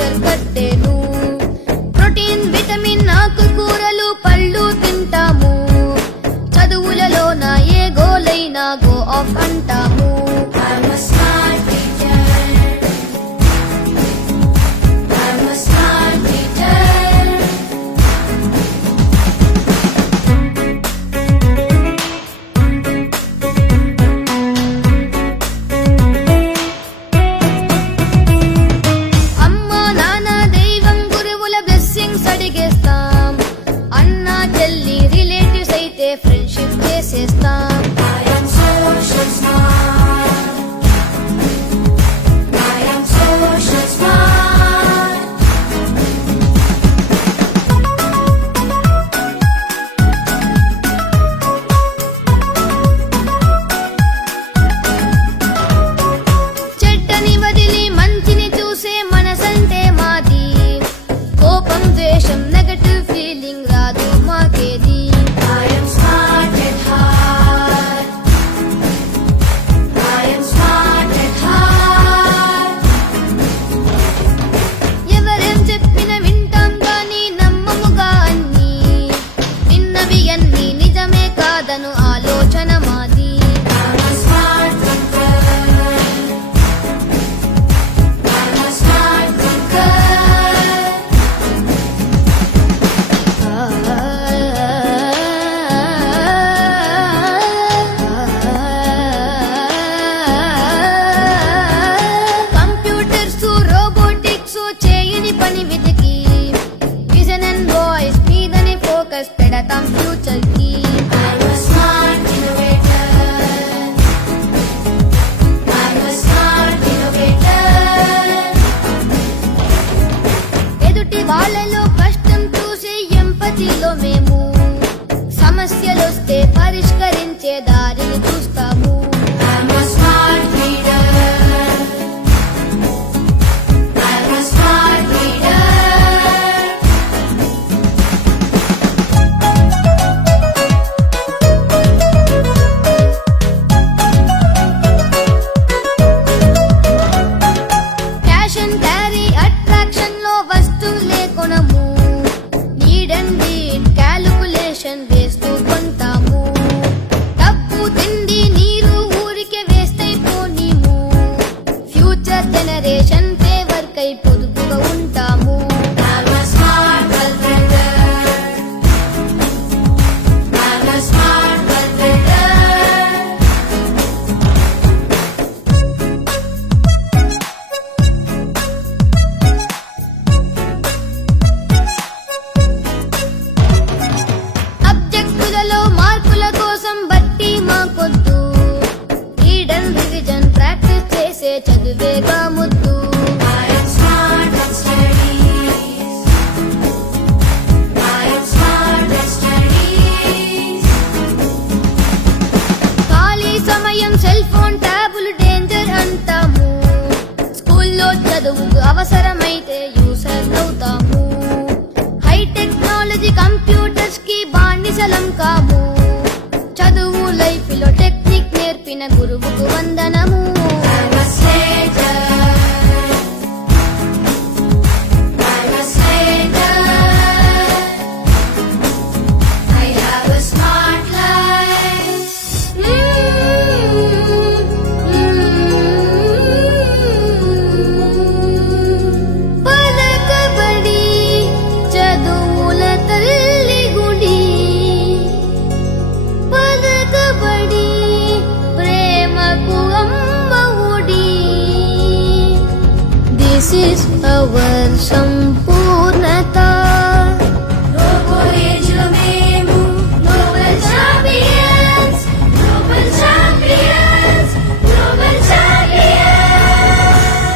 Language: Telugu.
ఫ్యూచర్ కట్టేను. ప్రోటీన్ విటమిన్ ఆకుకూరలు పళ్ళు తింటాము. చదువులలోన ఏ గోలైనా గో ఆఫ్ అంటాము. I'm a smart teacher. I'm a smart teacher. అమ్మా నాన్న దైవం గురువుల బ్లెస్సింగ్స్ అడిగేస్తాం. అన్నా చెల్లి రిలేటివ్స్ అయితే ఫ్రెండ్షిప్ చేసేస్తాం. I am social smart. I am social smart. చెడ్డని వదిలి మంచిని చూసే మనసంటే మాది. కోపం ద్వేషం నెగటివ్ ఫీలింగ్ రాదు మాకేది. I am smart at heart. I am smart at heart. ఎవరేం చెప్పిన వింటాం గాని నమ్మముగా అన్ని. విన్నవి అన్ని నిజమే కాదను ఆలోచన మాది. I'm a smart thinker. I'm a smart thinker. Computers robotics చేయని పని వెతికి విజన్ అండ్ వాయిస్ మీదనే ఫోకస్ పెడతాం ఫ్యూచర్ కి. I'm a smart innovator. I'm a smart innovator. ఎదుటి వాళ్ళలో కష్టం చూసి ఎంపతిలో మేము సమస్యలొస్తే పరిష్కరించే దారిని చూస్తాము. I'm a smart leader. I'm a smart leader. Cash and carry attraction లో వస్తువులే కొనము. నీడ్ అండ్ నీడ్ క్యాలిక్యులేషన్ వేస్తూ కొంటాము. డబ్బు తిండి నీరు ఊరికే వేస్ట్ అయిపోనీము. ఫ్యూచర్ జనరేషన్ ఫేవర్ కై పొదుపుగా ఉంటాము. I'm a smart calculator. I'm a smart calculator. అబ్జెక్టులలో మార్కుల కోసం బట్టి మాకొద్దు. రీడ్ అండ్ రివిజన్ ప్రాక్టీస్ చేసే చదువేగా ముద్దు. I am smart at studies. I am smart at studies. ఖాళీ సమయం సెల్ ఫోన్ ట్యాబులు డేంజర్ అంటాము. స్కూల్లో చదువుకు అవసరమైతే యూసర్ అవుతాము. హై టెక్నాలజీ కంప్యూటర్స్ కి బానిసలం కాము. చదువు లైఫ్ లో టెక్నిక్ నేర్పిన గురువుకు వందనము. I'm a slater. I'm a slater. I have a smart life. పలకబడి చదువుల తల్లి గుడి. పలకబడి ప్రేమకు అమ్మ ఒడి. This is our సంపూర్ణత.